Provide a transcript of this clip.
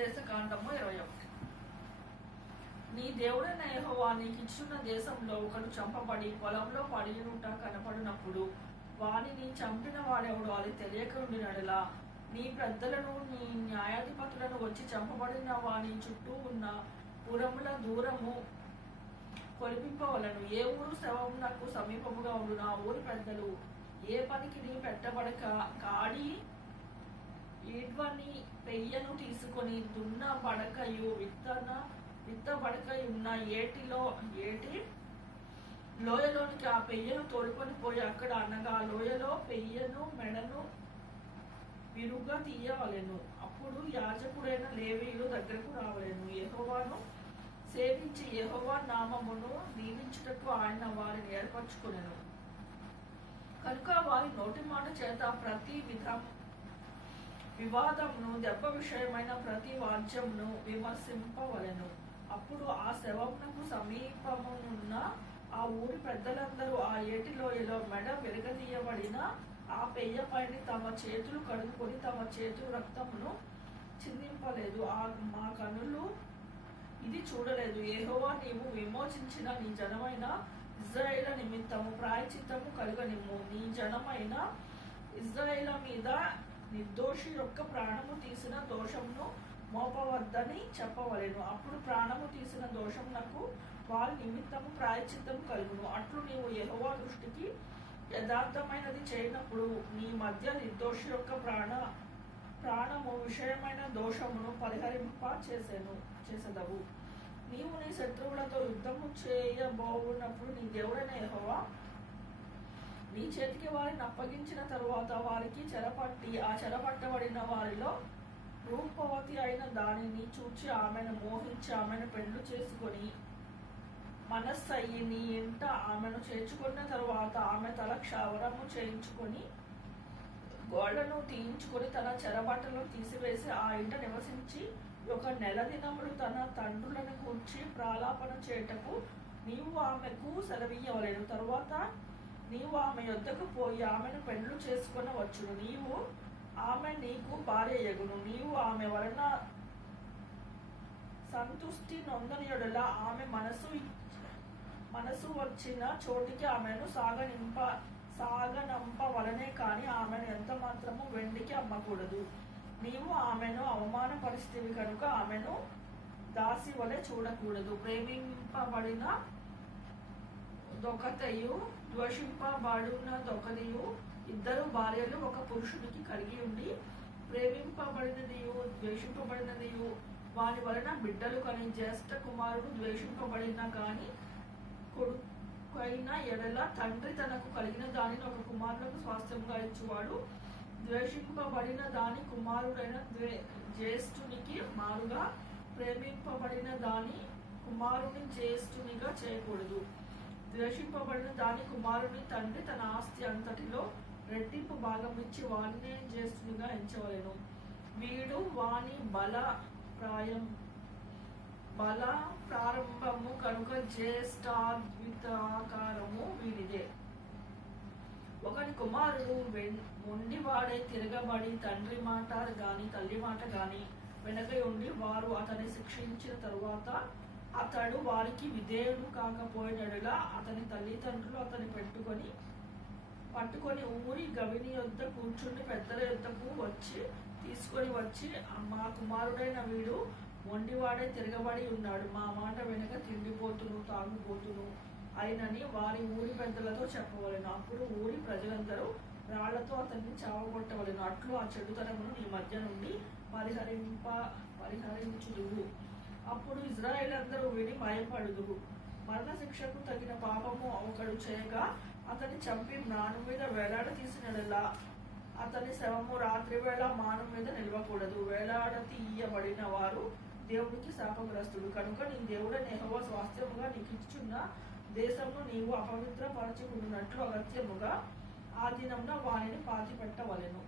దేశ కాండము ఇరవై ఒకటి. నీ దేవుడైన యహోవా నీకు ఇచ్చున్న దేశంలో ఒకడు చంపబడి పొలంలో పడినుట కనపడినప్పుడు వాణిని చంపిన వాడెవడు అని తెలియక ఉండినడలా. నీ పెద్దలను నీ న్యాయాధిపతులను వచ్చి చంపబడిన వాని చుట్టూ ఉన్న పురముల దూరము కొలిపింపవలను. ఏ ఊరు శవమునకు సమీపముగా ఉండు నా ఊరి పెద్దలు ఏ పనికి నీ పెట్టబడక కాడి ఏడ్వని పెయ్యను తీసుకొని దున్న పడకయు విత్తన విత్త బడకయు ఉన్న ఏటిలో ఏటి? లోయలోనికి ఆ పెయ్యను తోడుకొని పోయి అక్కడ అనగా ఆ లోయలో పెయ్యను మెడను విరుగా తీయవలెను. అప్పుడు యాజకుడైన లేవీయులు దగ్గరకు రావలేను. యహోవాను సేవించి యహోవా నామమును దీవించుటకు ఆయన వారిని ఏర్పరచుకునేను. కనుక వారి నోటి మాట చేత ప్రతి విధం వివాదమును దెబ్బ విషయమైన ప్రతి వాద్యమును విమర్శింపవలెను. అప్పుడు ఆ శవమునకు సమీపమునున్న ఆ ఊరి పెద్దలందరూ ఆ ఏటి లోయలో మెడ విరగదీయబడిన ఆ పెయ్య పైన తమ చేతులు కడుగుకొని తమ చేతులు రక్తమును చిందింపలేదు. ఆ మా కనులు ఇది చూడలేదు. ఏహోవా నీవు విమోచించిన నీ జనమైన ఇజ్రాయేల నిమిత్తము ప్రాయచిత్తము కలుగనిమ్ము నీ జనమైన ఇజ్రాయేల మీద నిర్దోషి యొక్క ప్రాణము తీసిన దోషమును మోపవద్దని చెప్పవలెను. అప్పుడు ప్రాణము తీసిన దోషమునకు వారి నిమిత్తము ప్రాయచిత్తము కలుగును. అట్లు నీవు యహోవా దృష్టికి యథార్థమైనది చేయనప్పుడు నీ మధ్య నిర్దోషి యొక్క ప్రాణ ప్రాణము విషయమైన దోషమును పరిహరింప చేసేను చేసేదవు. నీవు నీ శత్రువులతో యుద్ధము చేయబోవున్నప్పుడు నీ దేవుడైన యహోవా నీ చేతికి వారిని అప్పగించిన తరువాత వారికి చెరపట్టి ఆ చెరపట్టబడిన వారిలో రూపవతి అయిన దానిని చూచి ఆమెను మోహించి ఆమెను పెళ్ళి చేసుకొని మనస్సయ్యి నీ ఇంట ఆమెను చేర్చుకున్న తరువాత ఆమె తల క్షవరము చేయించుకొని గోడను తీయించుకొని తన చెరబట్టలను తీసివేసి ఆ ఇంట నివసించి ఒక నెల దినములు తన తండ్రులను కూర్చి ప్రాలాపన చేయుటకు నీవు ఆమెకు సెలవీయవలేను తరువాత నీవు ఆమె యొద్దకు పోయి ఆమెను పెండ్లు చేసుకుని వచ్చును. నీవు ఆమె నీకు భార్య ఎగును. నీవు ఆమె వలన సంతుష్టి నొందనియుడల ఆమె మనసు మనసు వచ్చిన చోటికి ఆమెను సాగనింప సాగనంప వలనే కాని ఆమెను ఎంత మాత్రము వెండికి అమ్మకూడదు. నీవు ఆమెను అవమానపరిస్థితివి కనుక ఆమెను దాసి వలె చూడకూడదు. ప్రేమింపబడిన దొకతయు ద్వేషింపబడున్న దొకదియు ఇద్దరు భార్యలు ఒక పురుషునికి కలిగి ఉండి ప్రేమింపబడినదియు ద్వేషింపబడినదియు. వాని వలన బిడ్డలు కానీ జ్యేష్ఠ కుమారుడు ద్వేషింపబడిన కాని కొడుకైన ఎడల తండ్రి తనకు కలిగిన దానిని ఒక కుమారులకు స్వాస్థ్యంగా ఇచ్చేవాడు. ద్వేషింపబడిన దాని కుమారుడైన ద్వే జ్యేష్ఠునికి మారుగా ప్రేమింపబడిన దాని కుమారుని జ్యేష్ఠునిగా చేయకూడదు. ద్వేషింపబడిన దాని కుమారుని తండ్రి తన ఆస్తి అంతటిలో రెట్టింపు భాగం ఇచ్చి వాడినే జ్యేష్ఠునిగా ఎంచవలను. వీడు వాణి బల ప్రాయం బల ప్రారంభము కనుక జ్యేష్ఠాద్వితాకారము వీడిదే. ఒకని కుమారుడు వెన్- మొండివాడై తిరగబడి తండ్రి మాట గాని తల్లి మాట గాని వెనక ఉండి వారు అతన్ని శిక్షించిన తరువాత అతడు వారికి విధేయుడు కాకపోయినడులా అతని తల్లిదండ్రులు అతని పెట్టుకొని పట్టుకొని ఊరి గవిని యొద్ద కూర్చుండి పెద్దల యొద్దకు వచ్చి తీసుకొని వచ్చి మా కుమారుడైన వీడు వండివాడే తిరగబడి ఉన్నాడు. మా మాట వెనుక తిండిపోతును తాగుపోతును అయినని వారి ఊరి పెద్దలతో చెప్పవలను. అప్పుడు ఊరి ప్రజలందరూ రాళ్ళతో అతన్ని చావగొట్టవలను. అట్లు ఆ చెడుతనమును నీ మధ్య నుండి పరిహరింప పరిహరించుదువు. అప్పుడు ఇజ్రాయెల్ అందరూ విని భయపడుదురు. మరణ శిక్షకు తగిన పాపము ఒకడు చేయగా అతని చంపి మ్రాను మీద వేలాడ తీసినలా అతని శవము రాత్రి వేళ మాను మీద నిలవకూడదు. వేలాడ తీయబడిన వారు దేవుడికి శాపగ్రస్తుడు కనుక నీ దేవుడ నేహవ స్వాస్థ్యముగా నీకు ఇచ్చున్న నీవు నీవు అపవిత్రపరచుకున్నట్లు అగత్యముగా ఆ దినంలో వారిని పాతిపెట్టవలెను.